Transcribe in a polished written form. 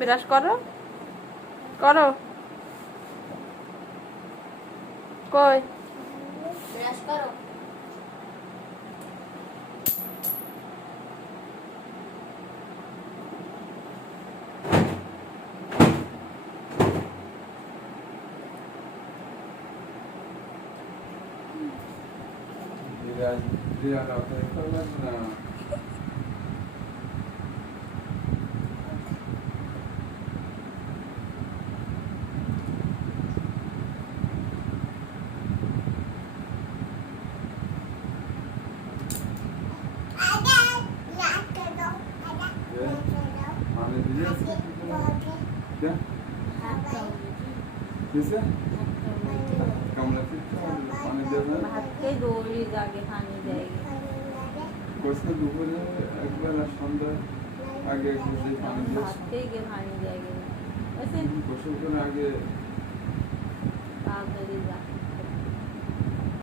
Brush করো করো কই ব্রাশ করো। भात के डोरी जाके खानी जाएगी দুপুরে একবার আর সন্ধ্যা আগে भात के खानी जाएगी वैसे গোসল করে আগে ताकत